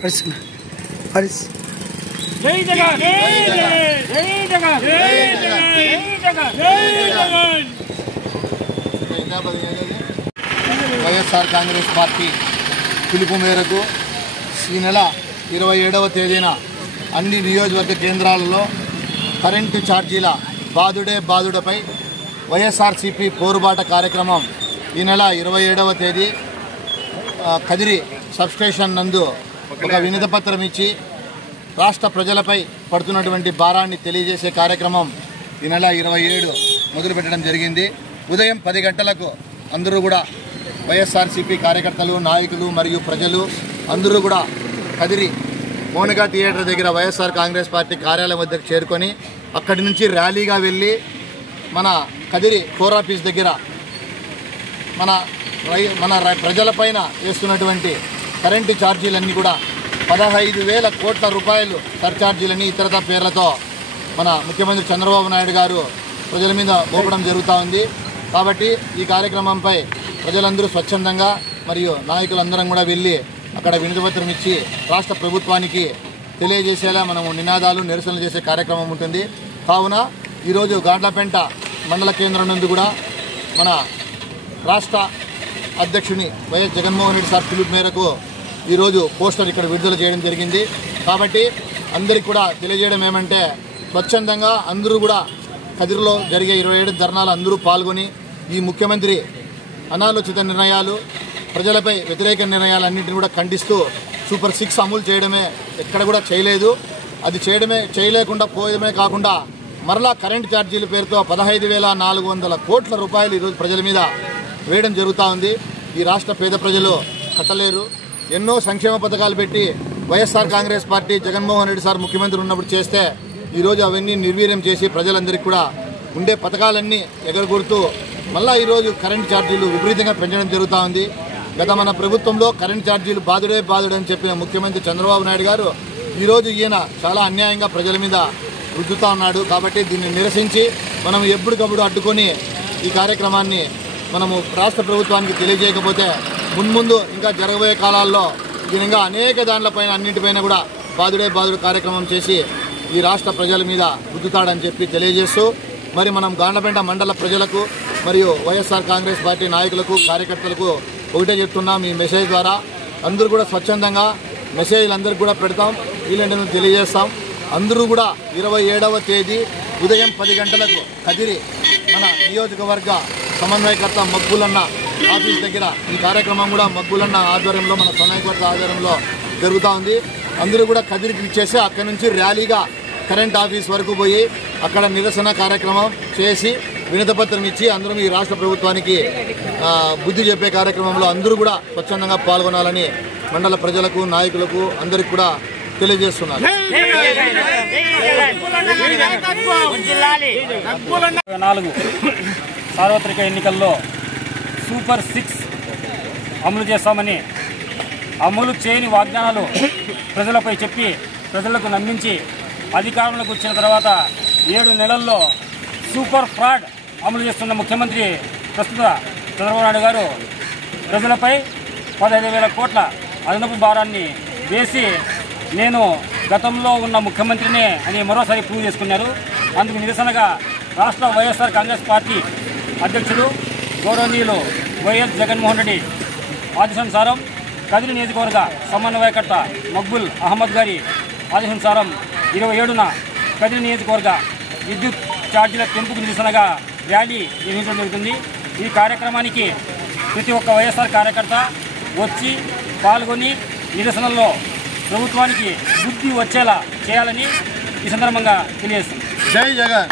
జై జగన్ జై జగన్ జై జగన్ జై జగన్ వైఎస్ఆర్ కాంగ్రెస్ పార్టీ పిలుపు మేరకు ఈ నెల 27వ తేదీన అన్ని నియోజకవర్గ కేంద్రాలలో కరెంటు ఛార్జీల బాదుడపై వైఎస్ఆర్సీపీ పోరుబాట కార్యక్రమం ఈ నెల 27వ తేదీ కదిరి సబ్స్టేషన్ నందు ఒక వినతిపత్రం ఇచ్చి రాష్ట్ర ప్రజలపై పడుతున్నటువంటి భారాన్ని తెలియజేసే కార్యక్రమం ఈ నెల 27 మొదలుపెట్టడం జరిగింది. ఉదయం 10 గంటలకు అందరూ కూడా వైఎస్ఆర్సీపీ కార్యకర్తలు, నాయకులు మరియు ప్రజలు అందరూ కూడా కదిరి మోనికా థియేటర్ దగ్గర వైఎస్ఆర్ కాంగ్రెస్ పార్టీ కార్యాలయం వద్దకు చేరుకొని అక్కడి నుంచి ర్యాలీగా వెళ్ళి మన కదిరి కోర్ ఆఫీస్ దగ్గర మన ప్రజలపైన వేస్తున్నటువంటి కరెంటు ఛార్జీలన్నీ కూడా 15,000 కోట్ల రూపాయలు సర్ఛార్జీలని ఇతరత పేర్లతో మన ముఖ్యమంత్రి చంద్రబాబు నాయుడు గారు ప్రజల మీద మోపడం జరుగుతూ ఉంది. కాబట్టి ఈ కార్యక్రమంపై ప్రజలందరూ స్వచ్ఛందంగా మరియు నాయకులందరం కూడా వెళ్ళి అక్కడ వినతిపత్రం ఇచ్చి రాష్ట్ర ప్రభుత్వానికి తెలియజేసేలా మనము నినాదాలు నిరసనలు చేసే కార్యక్రమం ఉంటుంది. కావున ఈరోజు గాండ్లపేంట మండల కేంద్రం నుండి కూడా మన రాష్ట్ర అధ్యక్షుని వైఎస్ జగన్మోహన్ రెడ్డి సార్ పిలుపు మేరకు ఈరోజు పోస్టర్ ఇక్కడ విడుదల చేయడం జరిగింది. కాబట్టి అందరికీ కూడా తెలియజేయడం ఏమంటే స్వచ్ఛందంగా అందరూ కూడా కదిరిలో జరిగే 27 ధర్నాలు అందరూ పాల్గొని ఈ ముఖ్యమంత్రి అనాలోచిత నిర్ణయాలు, ప్రజలపై వ్యతిరేక నిర్ణయాలన్నింటినీ కూడా ఖండిస్తూ సూపర్ 6 అమలు చేయడమే ఎక్కడ కూడా చేయలేదు. అది చేయలేకుండా పోయడమే కాకుండా మరలా కరెంటు ఛార్జీల పేరుతో 15,400 కోట్ల రూపాయలు ఈరోజు ప్రజల మీద వేయడం జరుగుతూ ఉంది. ఈ రాష్ట్ర పేద ప్రజలు కట్టలేరు. ఎన్నో సంక్షేమ పథకాలు పెట్టి వైఎస్ఆర్ కాంగ్రెస్ పార్టీ జగన్మోహన్ రెడ్డి సార్ ముఖ్యమంత్రి ఉన్నప్పుడు చేస్తే ఈరోజు అవన్నీ నిర్వీర్యం చేసి ప్రజలందరికీ కూడా ఉండే పథకాలన్నీ ఎగరగొడుతూ మళ్ళీ ఈరోజు కరెంటు ఛార్జీలు విపరీతంగా పెంచడం జరుగుతూ ఉంది. గత మన ప్రభుత్వంలో కరెంటు ఛార్జీలు బాదుడని చెప్పిన ముఖ్యమంత్రి చంద్రబాబు నాయుడు గారు ఈరోజు ఈయన చాలా అన్యాయంగా ప్రజల మీద రుద్దుతూ ఉన్నాడు. కాబట్టి దీన్ని నిరసించి మనం ఎప్పటికప్పుడు అడ్డుకొని ఈ కార్యక్రమాన్ని మనము రాష్ట్ర ప్రభుత్వానికి తెలియజేయకపోతే మున్ముందు ఇంకా జరగబోయే కాలాల్లో దీనిగా అనేక దానిపైన అన్నింటిపైన కూడా బాదుడు కార్యక్రమం చేసి ఈ రాష్ట్ర ప్రజల మీద రుద్దుతాడని చెప్పి తెలియజేస్తూ మరి మనం గాండ్లపేంట మండల ప్రజలకు మరియు వైఎస్ఆర్ కాంగ్రెస్ పార్టీ నాయకులకు, కార్యకర్తలకు ఒకటే చెప్తున్నాం, ఈ మెసేజ్ ద్వారా అందరూ కూడా స్వచ్ఛందంగా మెసేజ్లు అందరికీ కూడా పెడతాం, వీళ్ళని తెలియజేస్తాం. అందరూ కూడా 27వ తేదీ ఉదయం 10 గంటలకు కదిరి మన నియోజకవర్గ సమన్వయకర్త మగ్గులన్న ఆఫీస్ దగ్గర ఈ కార్యక్రమం కూడా మగ్గులన్న ఆధ్వర్యంలో, మన సమన్వయకర్త ఆధ్వర్యంలో జరుగుతూ ఉంది. అందరూ కూడా కదిరికి ఇచ్చేసి అక్కడి నుంచి ర్యాలీగా కరెంట్ ఆఫీస్ వరకు పోయి అక్కడ నిరసన కార్యక్రమం చేసి వినతిపత్రం ఇచ్చి అందరం ఈ రాష్ట్ర ప్రభుత్వానికి బుద్ధి చెప్పే కార్యక్రమంలో అందరూ కూడా స్వచ్ఛందంగా పాల్గొనాలని మండల ప్రజలకు, నాయకులకు అందరికి కూడా తెలియజేస్తున్నారు. 4 సార్వత్రిక ఎన్నికల్లో సూపర్ 6 అమలు చేస్తామని అమలు చేయని వాగ్దానాలు ప్రజలపై చెప్పి ప్రజలకు నమ్మించి అధికారంలోకి వచ్చిన తర్వాత 7 నెలల్లో సూపర్ ఫ్రాడ్ అమలు చేస్తున్న ముఖ్యమంత్రి ప్రస్తుత చంద్రబాబు నాయుడు గారు ప్రజలపై 15,000 కోట్ల అదనపు భారాన్ని వేసి నేను గతంలో ఉన్న ముఖ్యమంత్రినే అని మరోసారి ప్రూవ్ చేసుకున్నారు. అందుకు నిరసనగా రాష్ట్ర వైఎస్ఆర్ కాంగ్రెస్ పార్టీ అధ్యక్షుడు గౌరవనీయులు వైఎస్ జగన్మోహన్ రెడ్డి ఆదేశానుసారం కదిరి నియోజకవర్గ సమన్వయకర్త మక్బుల్ అహ్మద్ గారి ఆదేశానుసారం 27న కదిరి నియోజకవర్గ విద్యుత్ ఛార్జీల పెంపుకు నిరసనగా ర్యాలీ నిర్వహించడం జరుగుతుంది. ఈ కార్యక్రమానికి ప్రతి ఒక్క వైఎస్ఆర్ కార్యకర్త వచ్చి పాల్గొని నిరసనల్లో ప్రభుత్వానికి బుద్ధి వచ్చేలా చేయాలని ఈ సందర్భంగా తెలియజేస్తుంది. జై జగన్.